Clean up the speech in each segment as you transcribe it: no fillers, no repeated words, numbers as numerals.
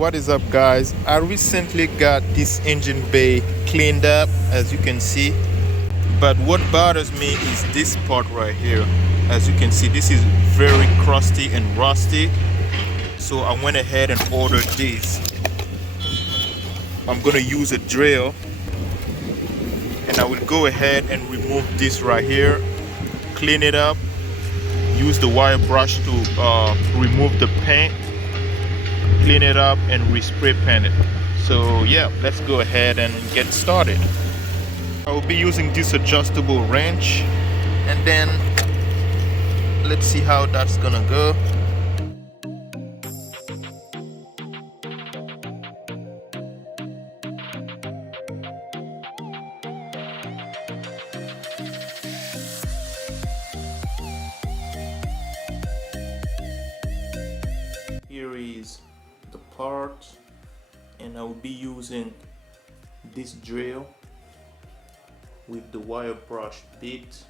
What is up, guys? I recently got this engine bay cleaned up, as you can see, but what bothers me is this part right here. As you can see, this is very crusty and rusty, so I went ahead and ordered this. I'm gonna use a drill and I will go ahead and remove this right here, clean it up, use the wire brush to remove the paint, clean it up, and respray paint it. So yeah, let's go ahead and get started. I will be using this adjustable wrench, and then let's see how that's gonna go. Here is the part, and I will be using this drill with the wire brush bit.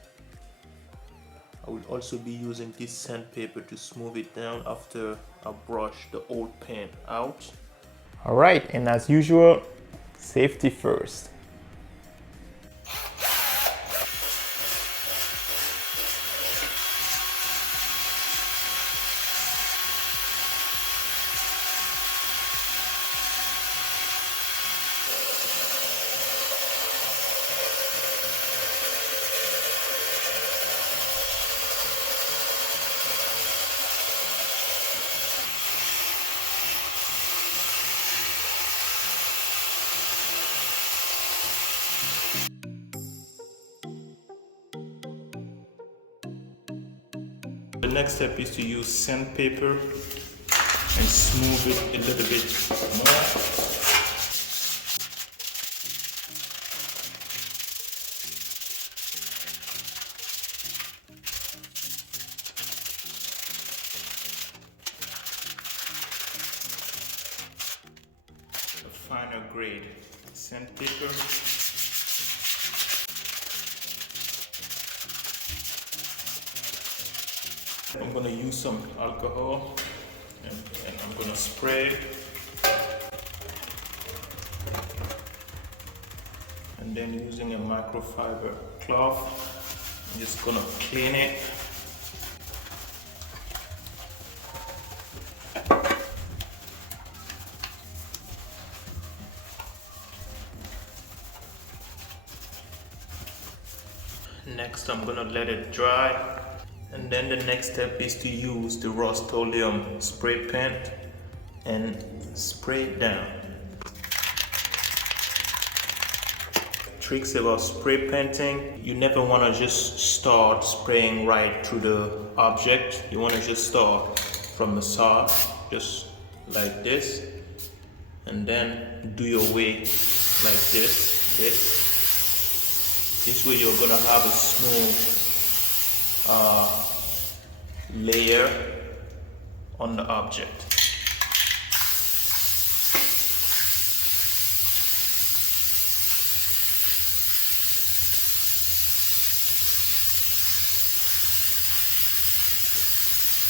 I will also be using this sandpaper to smooth it down after I brush the old paint out. Alright, and as usual, safety first. The next step is to use sandpaper and smooth it a little bit more. A finer grade sandpaper. I'm gonna use some alcohol and I'm gonna spray, and then using a microfiber cloth, I'm just gonna clean it. Next, I'm gonna let it dry. And then the next step is to use the Rust-Oleum spray paint and spray it down. Tricks about spray painting: you never want to just start spraying right through the object. You want to just start from the side, just like this, and then do your way like this. This way you're gonna have a smooth layer on the object.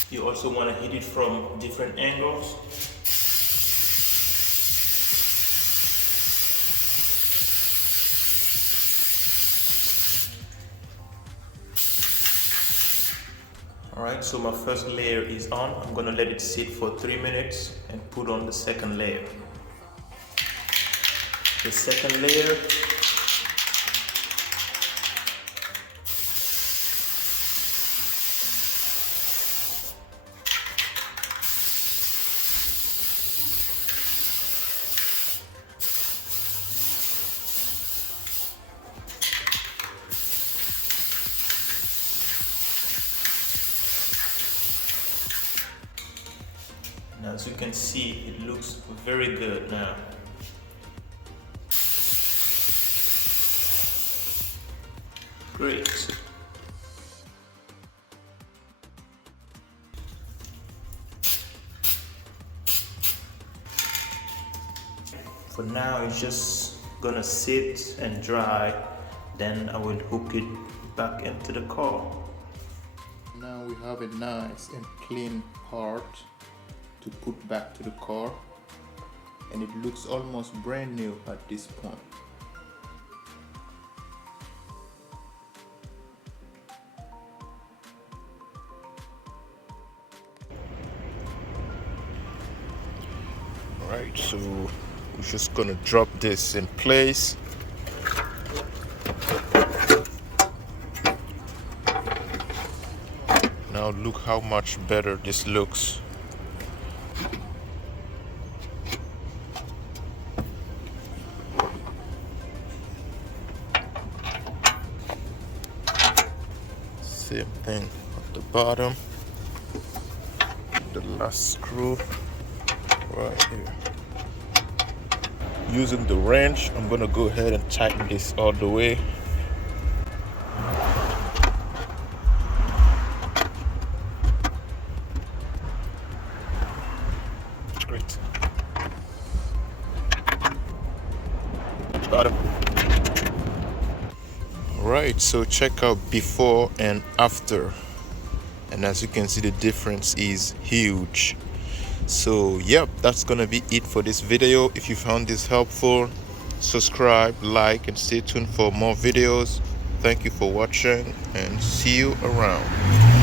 You also want to hit it from different angles. Alright, so my first layer is on. I'm gonna let it sit for 3 minutes and put on the second layer. The second layer, and as you can see, it looks very good now. Great. For now, it's just gonna sit and dry, then I will hook it back into the car. Now we have a nice and clean part to put back to the car. and it looks almost brand new at this point. Alright, so we're just gonna drop this in place. Now look how much better this looks. Same thing at the bottom. The last screw right here. Using the wrench, I'm gonna go ahead and tighten this all the way. Great. Bottom. Alright, so check out before and after. And as you can see, the difference is huge. So yep, that's gonna be it for this video. If you found this helpful, subscribe, like, and stay tuned for more videos. Thank you for watching, and see you around.